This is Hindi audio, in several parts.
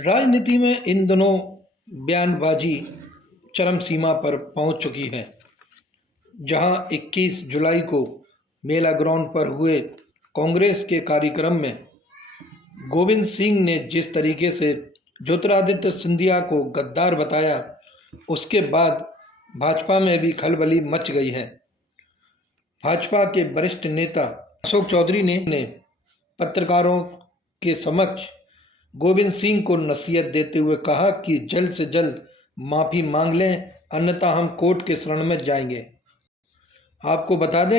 राजनीति में इन दिनों बयानबाजी चरम सीमा पर पहुंच चुकी है। जहां 21 जुलाई को मेला ग्राउंड पर हुए कांग्रेस के कार्यक्रम में गोविंद सिंह ने जिस तरीके से ज्योतिरादित्य सिंधिया को गद्दार बताया, उसके बाद भाजपा में भी खलबली मच गई है। भाजपा के वरिष्ठ नेता अशोक चौधरी ने पत्रकारों के समक्ष गोविंद सिंह को नसीहत देते हुए कहा कि जल्द से जल्द माफ़ी मांग लें, अन्यथा हम कोर्ट के शरण में जाएंगे। आपको बता दें,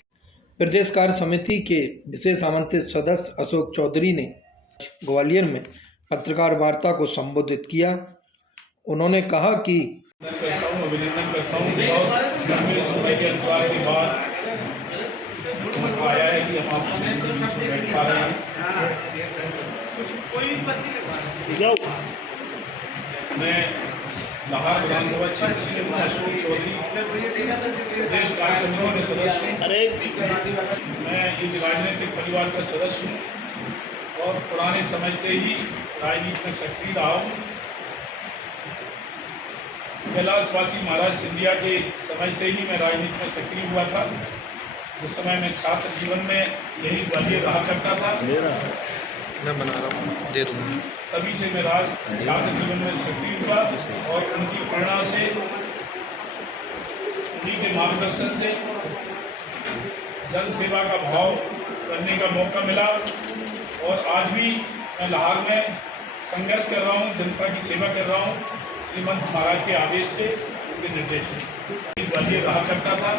प्रदेश कार्य समिति के विशेष आमंत्रित सदस्य अशोक चौधरी ने ग्वालियर में पत्रकार वार्ता को संबोधित किया। उन्होंने कहा कि अभिनंदन करता हूँ और लंबे समय के अंतराल के बाद आया है कि हम आपसे बैठ पा रहे हैं। मैं लाहौर विधानसभा क्षेत्र से अशोक चौधरी प्रदेश कार्य समिति में सदस्य हूँ। मैं इस राजनीतिक परिवार का सदस्य हूँ और पुराने समय से ही राजनीति में सक्रिय रहा हूँ। कैलाशवासी महाराज सिंधिया के समय से ही मैं राजनीति में सक्रिय हुआ था। उस समय मैं छात्र जीवन में यही ग्वालियर रहा करता था। मैं बना रहा हूँ, दे दूँगा। तभी से मेरा छात्र जीवन में सक्रिय हुआ और उनकी प्रेरणा से, उन्हीं के मार्गदर्शन से जन सेवा का भाव करने का मौका मिला और आज भी मैं लाहौर में संघर्ष कर रहा हूँ, जनता की सेवा कर रहा हूँ। श्रीमंत महाराज के आदेश से, उनके निर्देश से ग्वालियर रहा करता था।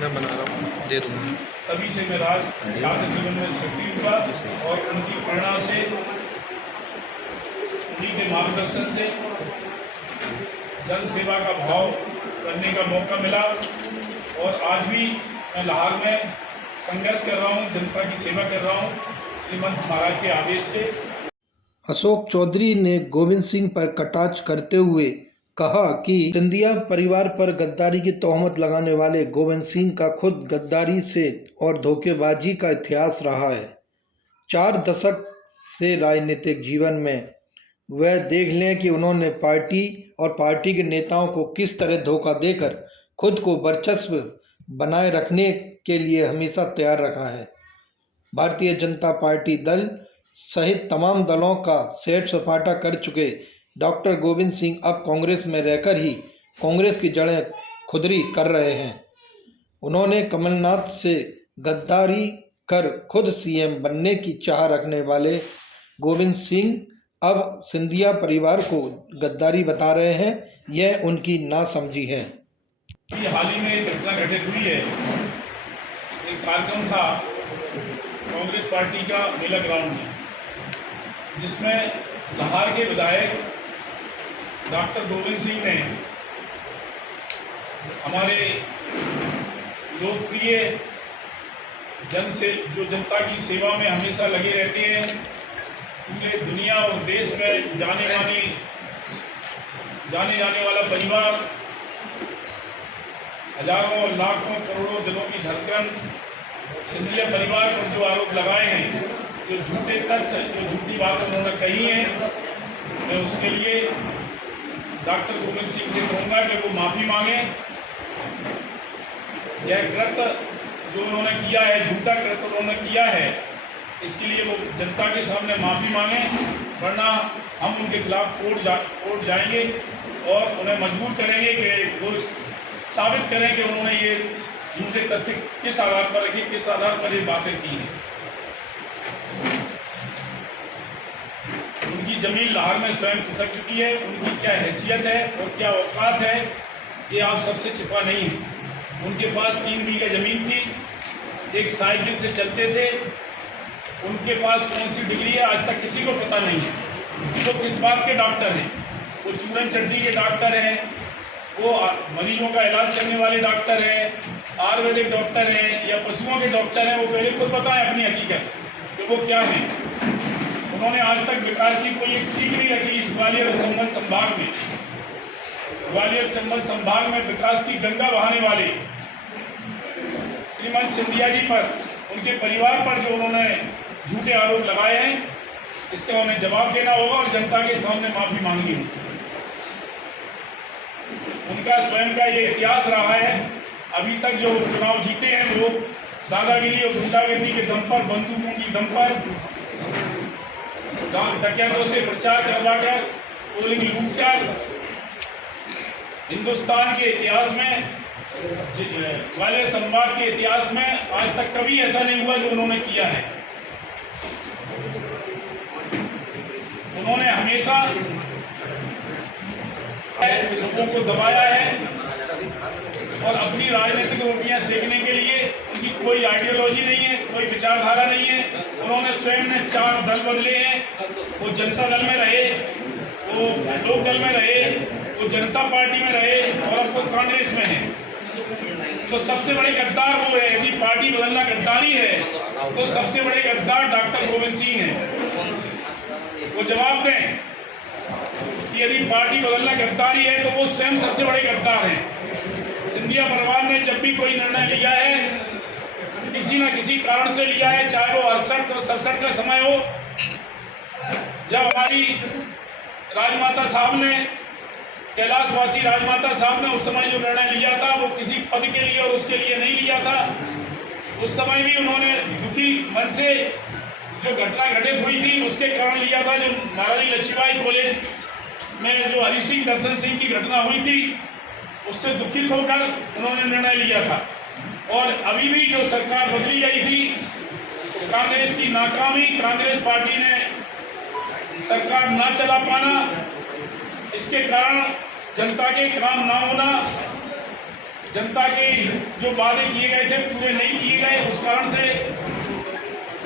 मैं बना रहा हूँ, दे दूँगा। तभी से मेरा छात्र जीवन में सक्रिय हुआ और उनकी प्रेरणा से, उन्हीं के मार्गदर्शन से जन सेवा का भाव करने का मौका मिला और आज भी मैं लाहौर में संघर्ष कर रहा हूँ, जनता की सेवा कर रहा हूँ, श्रीमंत महाराज के आदेश से। अशोक चौधरी ने गोविंद सिंह पर कटाक्ष करते हुए कहा कि सिंधिया परिवार पर गद्दारी की तोहमत लगाने वाले गोविंद सिंह का खुद गद्दारी से और धोखेबाजी का इतिहास रहा है। 4 दशक से राजनीतिक जीवन में वह देख लें कि उन्होंने पार्टी और पार्टी के नेताओं को किस तरह धोखा देकर खुद को वर्चस्व बनाए रखने के लिए हमेशा तैयार रखा है। भारतीय जनता पार्टी दल सहित तमाम दलों का सैर सपाटा कर चुके डॉक्टर गोविंद सिंह अब कांग्रेस में रहकर ही कांग्रेस की जड़ें खुरदरी कर रहे हैं। उन्होंने कमलनाथ से गद्दारी कर खुद सीएम बनने की चाह रखने वाले गोविंद सिंह अब सिंधिया परिवार को गद्दारी बता रहे हैं। यह उनकी नासमझी है। हाल ही में एक घटना घटित हुई है। एक कार्यक्रम था कांग्रेस पार्टी का मेला ग्राउंड में, जिसमें लाहौर के विधायक डॉक्टर गोविंद सिंह ने हमारे लोकप्रिय जो जनता की सेवा में हमेशा लगे रहते हैं, पूरे दुनिया और देश में जाने जाने वाला परिवार, हजारों और लाखों करोड़ों दिलों की धड़कन सिंधिया परिवार पर जो आरोप लगाए हैं, जो झूठे तथ्य, जो झूठी बात उन्होंने कही है, मैं उसके लिए डॉक्टर गोविंद सिंह से कहूँगा कि वो माफ़ी मांगे। यह कृत्य जो उन्होंने किया है, झूठा कृत्य उन्होंने किया है, इसके लिए वो जनता के सामने माफ़ी मांगे, वरना हम उनके खिलाफ कोर्ट जाएंगे और उन्हें मजबूर करेंगे कि वो साबित करें कि उन्होंने ये झूठे तथ्य किस आधार पर रखे, किस आधार पर ये बातें की हैं। उनकी जमीन लाहौर में स्वयं खिसक चुकी है। उनकी क्या हैसियत है और क्या औकात है, ये आप सबसे छिपा नहीं है। उनके पास 3 बीघे ज़मीन थी, एक साइकिल से चलते थे। उनके पास कौन सी डिग्री है, आज तक किसी को पता नहीं है। वो किस बात के डॉक्टर हैं? वो चूरन चट्टी के डॉक्टर हैं, वो मरीजों का इलाज करने वाले डॉक्टर हैं, आयुर्वेदिक डॉक्टर हैं या पशुओं के डॉक्टर हैं? वो पहले खुद बताएं अपनी हकीकत कि वो क्या हैं। उन्होंने आज तक विकास की कोई एक सीख नहीं रखी। इस ग्वालियर और चंबल संभाग में, ग्वालियर चंबल संभाग में विकास की गंगा बहाने वाले श्रीमंत सिंधिया जी पर, उनके परिवार पर जो उन्होंने झूठे आरोप लगाए हैं, इसका उन्हें जवाब देना होगा और जनता के सामने माफी मांगनी होगी। उनका स्वयं का ये इतिहास रहा है, अभी तक जो चुनाव जीते हैं वो दादागिरी और गुंडागिरी के दम पर, बंदूकों की दम पर, डकैतों से प्रचार करवाकर, पोलिंग लूटकर हिंदुस्तान के इतिहास में, ग्वालियर संभाग के इतिहास में आज तक कभी ऐसा नहीं हुआ जो उन्होंने किया है। उन्होंने हमेशा लोगों को दबाया है और अपनी राजनीतिक रोटियां सेकने के लिए उनकी कोई आइडियोलॉजी नहीं है, कोई विचारधारा नहीं है। उन्होंने स्वयं ने 4 दल बदले हैं, वो जनता दल में रहे, वो लोक दल में रहे, वो जनता पार्टी में रहे और अब वो कांग्रेस में है। तो सबसे बड़े गद्दार वो है। यदि पार्टी बदलना गद्दारी है तो सबसे बड़े गद्दार डॉक्टर गोविंद सिंह हैं। वो जवाब दें कि यदि पार्टी बदलना गद्दारी है तो वो स्वयं सबसे बड़े गद्दार हैं। सिंधिया परिवार ने जब भी कोई निर्णय लिया है, किसी न किसी कारण से लिया है, चाहे वो 68 और 67 का समय हो, जब हमारी राजमाता साहब ने, कैलाशवासी राजमाता साहब ने उस समय जो निर्णय लिया था वो किसी पद के लिए और उसके लिए नहीं लिया था। उस समय भी उन्होंने दुखी मन से जो घटना घटित हुई थी उसके कारण लिया था। जो महारानी लक्ष्मीबाई कॉलेज में जो हरि सिंह दर्शन सिंह की घटना हुई थी उससे दुखित होकर उन्होंने निर्णय लिया था। और अभी भी जो सरकार बदली गई थी, कांग्रेस की नाकामी, कांग्रेस पार्टी ने सरकार ना चला पाना, इसके कारण जनता के काम ना होना, जनता के जो वादे किए गए थे पूरे नहीं किए गए, उस कारण से,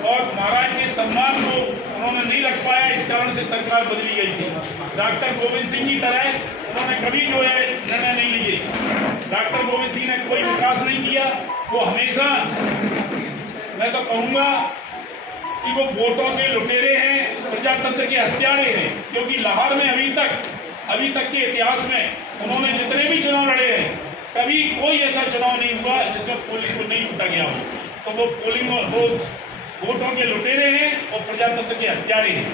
और महाराज के सम्मान को उन्होंने नहीं रख पाया, इस कारण से सरकार बदली गई थी। डॉक्टर गोविंद सिंह की तरह उन्होंने कभी जो है निर्णय नहीं लिए। डॉक्टर गोविंद सिंह ने कोई विकास नहीं किया। वो हमेशा, मैं तो कहूँगा कि वो वोटों के लुटेरे हैं, प्रजातंत्र के हत्यारे हैं। क्योंकि लाहौर में अभी तक के इतिहास में उन्होंने जितने भी चुनाव लड़े हैं, कभी कोई ऐसा चुनाव नहीं हुआ जिसमें पोलिंग को नहीं लूटा गया हो। तो वो वोटों के लुटेरे हैं और प्रजातंत्र के हत्यारे हैं।